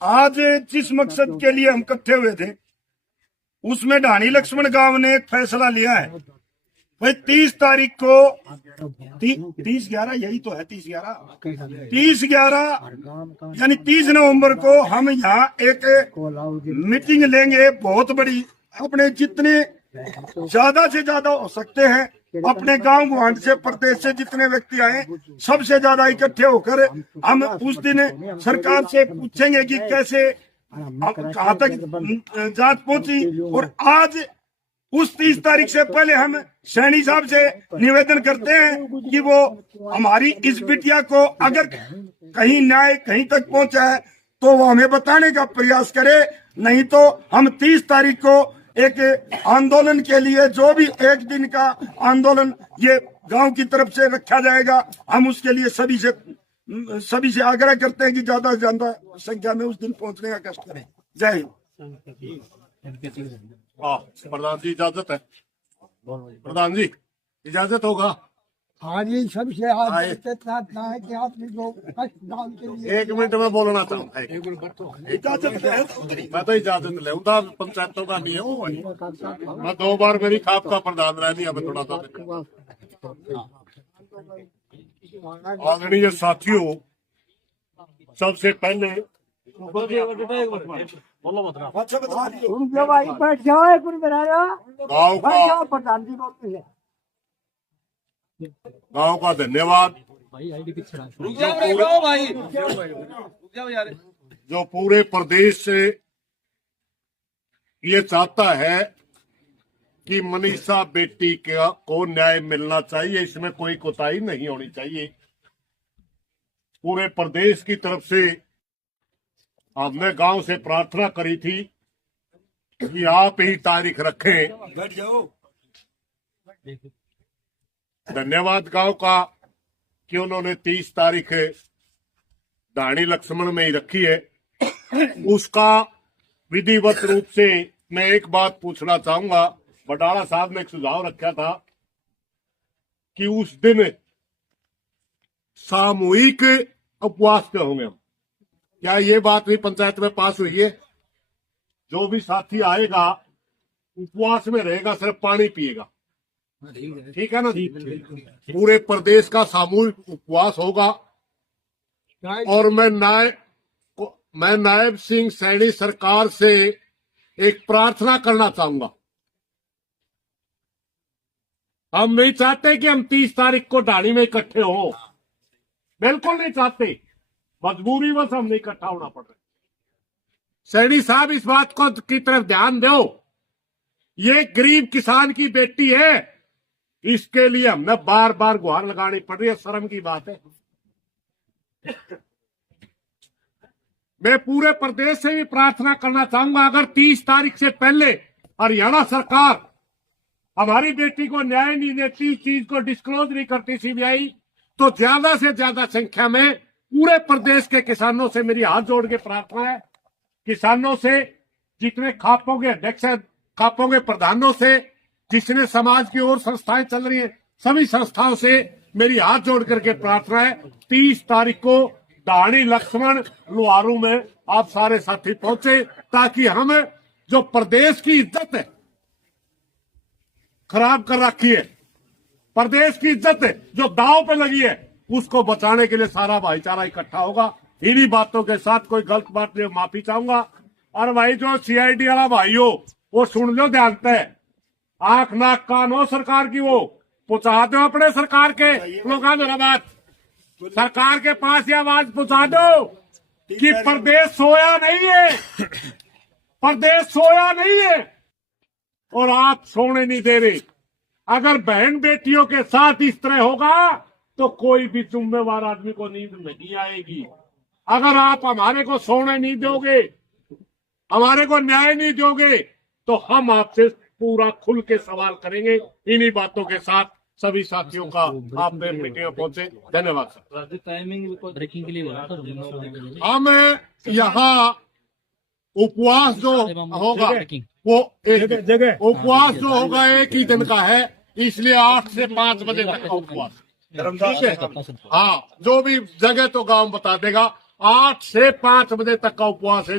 आज जिस मकसद के लिए हम इकट्ठे हुए थे उसमें ढाणी लक्ष्मण गांव ने एक फैसला लिया है भाई 30 तारीख को 30/11 यही तो है 30/11 यानी 30 नवंबर को हम यहाँ एक मीटिंग लेंगे बहुत बड़ी। अपने जितने ज्यादा से ज्यादा हो सकते हैं अपने गांव गुआंढ से प्रदेश से जितने व्यक्ति आए सबसे ज्यादा इकट्ठे होकर हम उस दिन सरकार से पूछेंगे कि कैसे कहाँ तक जांच पहुंची। और आज उस 30 तारीख से पहले हम सैनी साहब से निवेदन करते हैं कि वो हमारी इस बिटिया को अगर कहीं न्याय कहीं तक पहुंचा है तो वो हमें बताने का प्रयास करे, नहीं तो हम 30 तारीख को एक आंदोलन के लिए जो भी एक दिन का आंदोलन ये गांव की तरफ से रखा जाएगा, हम उसके लिए सभी से आग्रह करते हैं कि ज्यादा से ज्यादा संख्या में उस दिन पहुंचने का कष्ट करें। जय हिंद। प्रधान जी इजाजत है? प्रधान जी इजाजत होगा? हाँ जी, सबसे प्रार्थना है कि आपने जो कष्ट डाल के लिए 1 मिनट में बोलना चाहूँ। इजाजत है मैं तो इजाजत ले पंचायतों का नहीं हूँ मैं 2 बार मेरी खाप का प्रधान रह दिया। मैं थोड़ा सा आदरणीय साथियों, सबसे पहले बैठ जाओ प्रधान जी बोलते हैं। गांव का धन्यवाद जो पूरे प्रदेश से ये चाहता है कि मनीषा बेटी को न्याय मिलना चाहिए, इसमें कोई कोताही नहीं होनी चाहिए। पूरे प्रदेश की तरफ से हमने गांव से प्रार्थना करी थी कि आप ही तारीख रखें। बैठ जाओ। धन्यवाद गांव का कि उन्होंने 30 तारीख ढाणी लक्ष्मण में ही रखी है। उसका विधिवत रूप से मैं एक बात पूछना चाहूंगा। बटाला साहब ने एक सुझाव रखा था कि उस दिन सामूहिक उपवास पे होंगे हम। क्या ये बात भी पंचायत में पास हुई है? जो भी साथी आएगा उपवास में रहेगा, सिर्फ पानी पिएगा, ठीक है ना? पूरे प्रदेश का सामूहिक उपवास होगा। और मैं नायब सिंह सैनी सरकार से एक प्रार्थना करना चाहूंगा। हम नहीं चाहते कि हम 30 तारीख को ढाणी में इकट्ठे हो, बिल्कुल नहीं चाहते। मजबूरी बस हम नहीं इकट्ठा होना पड़ रहा। सैनी साहब इस बात को की तरफ ध्यान दो, ये गरीब किसान की बेटी है, इसके लिए हमने बार बार गुहार लगानी पड़ रही है। शर्म की बात है। मैं पूरे प्रदेश से भी प्रार्थना करना चाहूंगा, अगर 30 तारीख से पहले हरियाणा सरकार हमारी बेटी को न्याय नहीं देती, चीज को डिस्क्लोज नहीं करती सीबीआई, तो ज्यादा से ज्यादा संख्या में पूरे प्रदेश के किसानों से मेरी हाथ जोड़ के प्रार्थना है, किसानों से, जितने खापों के अध्यक्ष हैं, खापों के प्रधानों से, जिसने समाज की और संस्थाएं चल रही हैं, सभी संस्थाओं से मेरी हाथ जोड़ करके प्रार्थना है 30 तारीख को ढाणी लक्ष्मण लुहारू में आप सारे साथी पहुंचे, ताकि हम जो प्रदेश की इज्जत है खराब कर रखी है, प्रदेश की इज्जत है जो दांव पे लगी है, उसको बचाने के लिए सारा भाईचारा इकट्ठा होगा। इन्हीं बातों के साथ कोई गलत बात नहीं, माफी चाहूंगा। और भाई जो सीआईडी वाला भाई हो वो सुन लो ध्यान से, आंख नाक कान हो सरकार की, वो पहुंचा दो अपने सरकार के लोगों ने बात, सरकार के पास ये आवाज पहुंचा दो कि प्रदेश सोया नहीं है, प्रदेश सोया नहीं है और आप सोने नहीं दे रहे। अगर बहन बेटियों के साथ इस तरह होगा तो कोई भी जिम्मेवार आदमी को नींद नहीं आएगी। अगर आप हमारे को सोने नहीं दोगे, हमारे को न्याय नहीं दोगे, तो हम आपसे पूरा खुल के सवाल करेंगे। इन्हीं बातों के साथ सभी साथियों का आप मीटिंग में पहुंचे। धन्यवाद सर। टाइमिंग ब्रेकिंग के लिए हम यहाँ उपवास जो होगा वो उपवास जो होगा 1 ही दिन का है, इसलिए 8 से 5 बजे तक का उपवास, ठीक है? हाँ, जो भी जगह तो गांव बता देगा। 8 से 5 बजे तक का उपवास है जी।